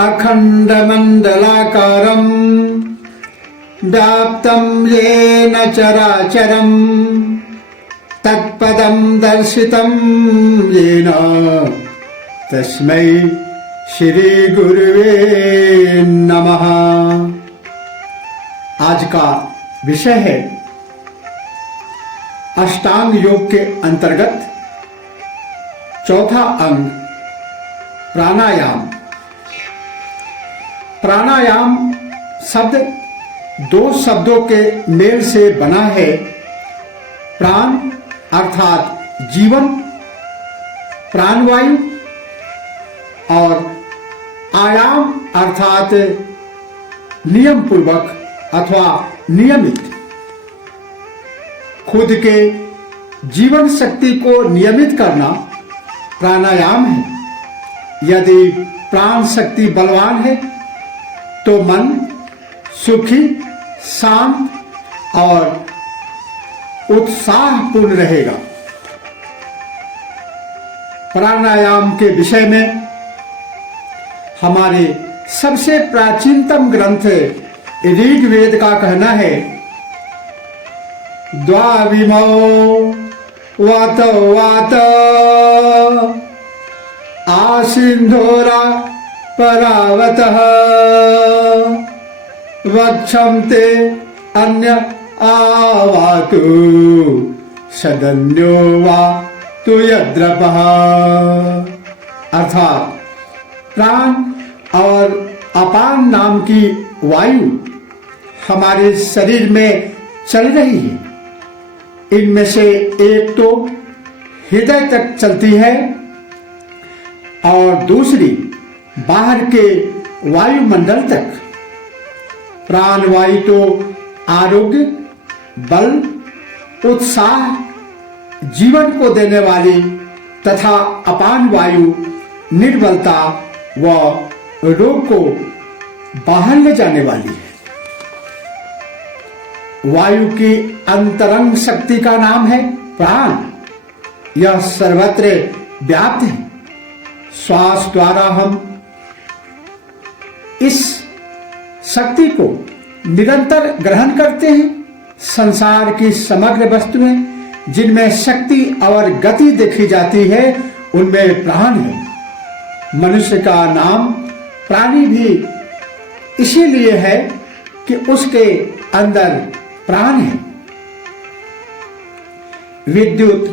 अखण्डमण्डलाकारं व्याप्तं येन चराचरं तत्पदं दर्शितं येन तस्मै श्री गुरुवे नमः। आज का विषय है अष्टांग योग के अंतर्गत चौथा अंग प्राणायाम। प्राणायाम शब्द दो शब्दों के मेल से बना है। प्राण अर्थात जीवन, प्राणवायु, और आयाम अर्थात नियम पूर्वक अथवा नियमित। खुद के जीवन शक्ति को नियमित करना प्राणायाम है। यदि प्राण शक्ति बलवान है तो मन सुखी, शांत और उत्साहपूर्ण रहेगा। प्राणायाम के विषय में हमारे सबसे प्राचीनतम ग्रंथ ऋग्वेद का कहना है, द्वाविमौ वातो वात आसिन्धोरा परावतः वक्षं ते अन्य आवातु सदन्यो वा तु यद्रपः। अर्थात प्राण और अपान नाम की वायु हमारे शरीर में चल रही है। इनमें से एक तो हृदय तक चलती है और दूसरी बाहर के वायुमंडल तक। प्राणवायु तो आरोग्य, बल, उत्साह, जीवन को देने वाली तथा अपान वायु निर्बलता व रोग को बाहर ले जाने वाली है। वायु की अंतरंग शक्ति का नाम है प्राण। यह सर्वत्र व्याप्त है। श्वास द्वारा हम इस शक्ति को निरंतर ग्रहण करते हैं। संसार की समग्र वस्तुएं जिनमें शक्ति और गति देखी जाती है उनमें प्राण है। मनुष्य का नाम प्राणी भी इसीलिए है कि उसके अंदर प्राण है। विद्युत,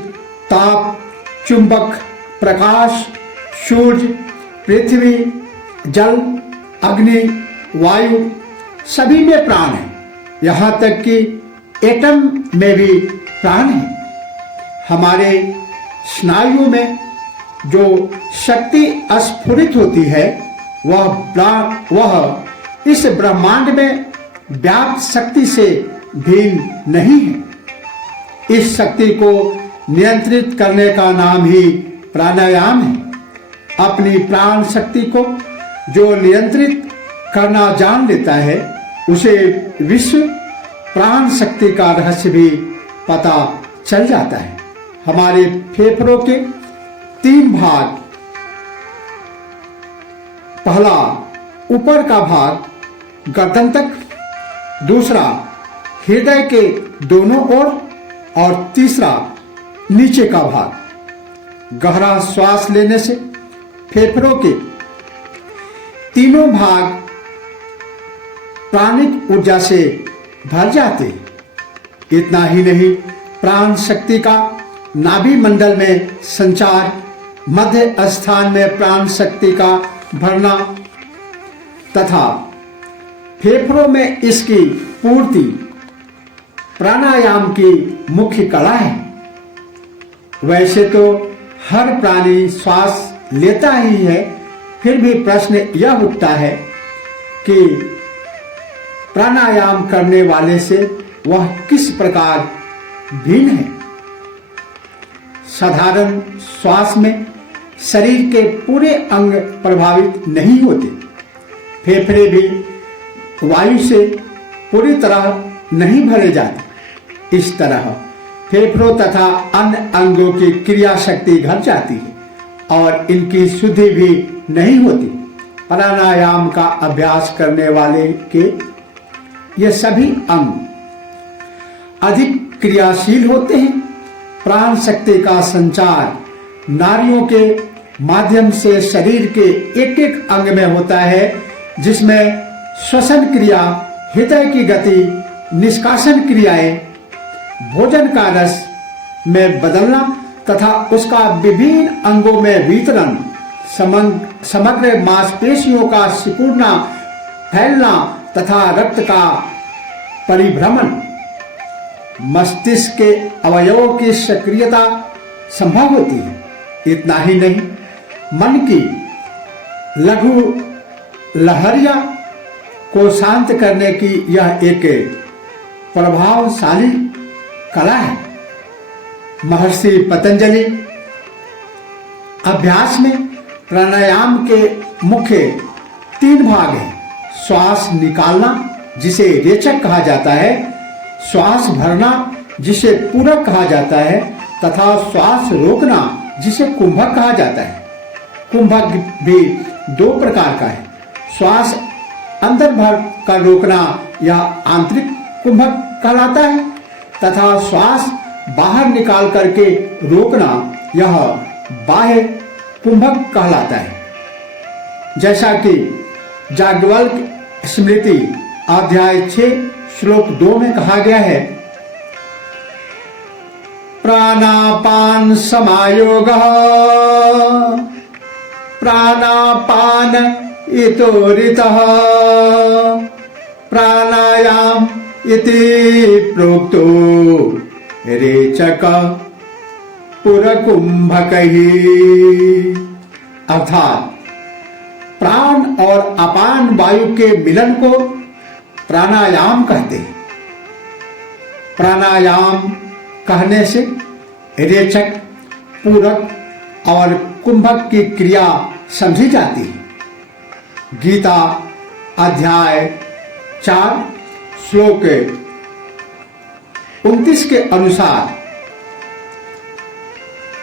ताप, चुंबक, प्रकाश, सूर्य, पृथ्वी, जल, अग्नि, वायु सभी में प्राण है। यहाँ तक कि एटम में भी प्राण है। हमारे स्नायुओं में जो शक्ति स्फुरित होती है वह इस ब्रह्मांड में व्याप्त शक्ति से भिन्न नहीं है। इस शक्ति को नियंत्रित करने का नाम ही प्राणायाम है। अपनी प्राण शक्ति को जो नियंत्रित करना जान लेता है उसे विश्व प्राण शक्ति का रहस्य भी पता चल जाता है। हमारे फेफड़ों के 3 भाग, पहला ऊपर का भाग गर्दन तक, दूसरा हृदय के दोनों ओर और तीसरा नीचे का भाग। गहरा श्वास लेने से फेफड़ों के तीनों भाग प्राणिक ऊर्जा से भर जाते हैं। इतना ही नहीं, प्राण शक्ति का नाभि मंडल में संचार, मध्य स्थान में प्राण शक्ति का भरना तथा फेफड़ों में इसकी पूर्ति प्राणायाम की मुख्य कला है। वैसे तो हर प्राणी श्वास लेता ही है, फिर भी प्रश्न यह उठता है कि प्राणायाम करने वाले से वह किस प्रकार भिन्न है। साधारण श्वास में शरीर के पूरे अंग प्रभावित नहीं होते। फेफड़े भी वायु से पूरी तरह नहीं भरे जाते। इस तरह फेफड़ों तथा अन्य अंगों की क्रिया शक्ति घट जाती है और इनकी शुद्धि भी नहीं होती। प्राणायाम का अभ्यास करने वाले के ये सभी अंग अधिक क्रियाशील होते हैं। प्राण शक्ति का संचार नाड़ियों के माध्यम से शरीर के एक एक अंग में होता है, जिसमें श्वसन क्रिया, हृदय की गति, निष्कासन क्रियाएं, भोजन का रस में बदलना तथा उसका विभिन्न अंगों में वितरण, समग्र मांसपेशियों का सिकुड़ना, फैलना तथा रक्त का परिभ्रमण, मस्तिष्क के अवयवों की सक्रियता संभव होती है। इतना ही नहीं, मन की लघु लहरिया को शांत करने की यह एक प्रभावशाली कला है। महर्षि पतंजलि अभ्यास में प्राणायाम के मुख्य 3 भाग हैं। श्वास निकालना, जिसे रेचक कहा जाता है, श्वास भरना, जिसे पूरक कहा जाता है, तथा श्वास रोकना, जिसे कुंभक कहा जाता है। कुंभक भी 2 प्रकार का है। श्वास अंदर भर कर रोकना यह आंतरिक कुंभक कहलाता है, तथा श्वास बाहर निकाल करके रोकना यह बाह्य कुंभक कहलाता है। जैसा कि याज्ञवल्क्य स्मृति अध्याय 6 श्लोक 2 में कहा गया है, प्राणापान समायोगः प्राणापान इतोरितः प्राणायाम इति प्रोक्तो रेचक पुरकुंभकैः। अर्थात प्राण और अपान वायु के मिलन को प्राणायाम कहते हैं। प्राणायाम कहने से रेचक, पूरक और कुंभक की क्रिया समझी जाती है। गीता अध्याय 4 श्लोक 29 के अनुसार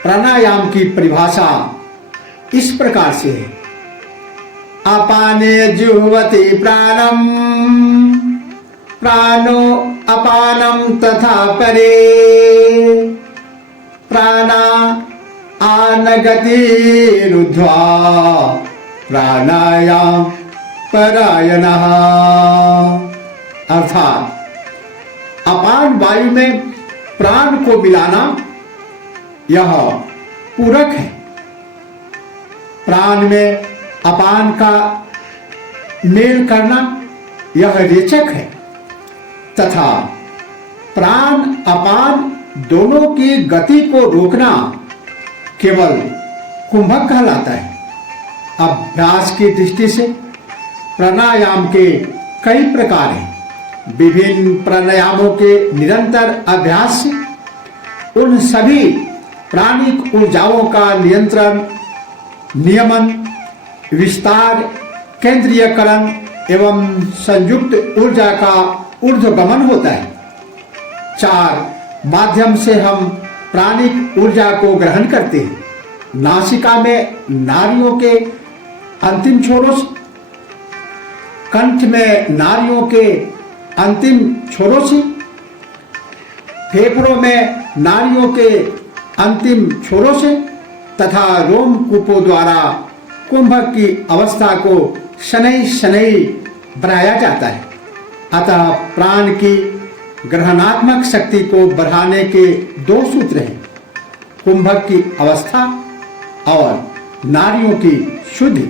प्राणायाम की परिभाषा इस प्रकार से है, अपाने जुह्वति प्राणम प्राणो अपानम तथा परे प्राणा आनगतिरुद्ध्वा प्राणायाम परायणः। अर्थात अपान वायु में प्राण को मिलाना यह पूरक है, प्राण में अपान का मेल करना यह रेचक है, तथा प्राण अपान दोनों की गति को रोकना केवल कुंभक कहलाता है। अभ्यास की दृष्टि से प्राणायाम के कई प्रकार हैं। विभिन्न प्राणायामों के निरंतर अभ्यास से उन सभी प्राणिक ऊर्जाओं का नियंत्रण, नियमन, विस्तार, केंद्रीयकरण एवं संयुक्त ऊर्जा का ऊर्ध्वगमन होता है। 4 माध्यम से हम प्राणिक ऊर्जा को ग्रहण करते हैं। नासिका में नाड़ियों के अंतिम छोरों से, कंठ में नाड़ियों के अंतिम छोरों से, फेफड़ों में नाड़ियों के अंतिम छोरों से तथा रोमकूपों द्वारा कुंभक की अवस्था को शनै शनै बढ़ाया जाता है। अतः प्राण की ग्रहणात्मक शक्ति को बढ़ाने के 2 सूत्र हैं, कुंभक की अवस्था और नाड़ियों की शुद्धि।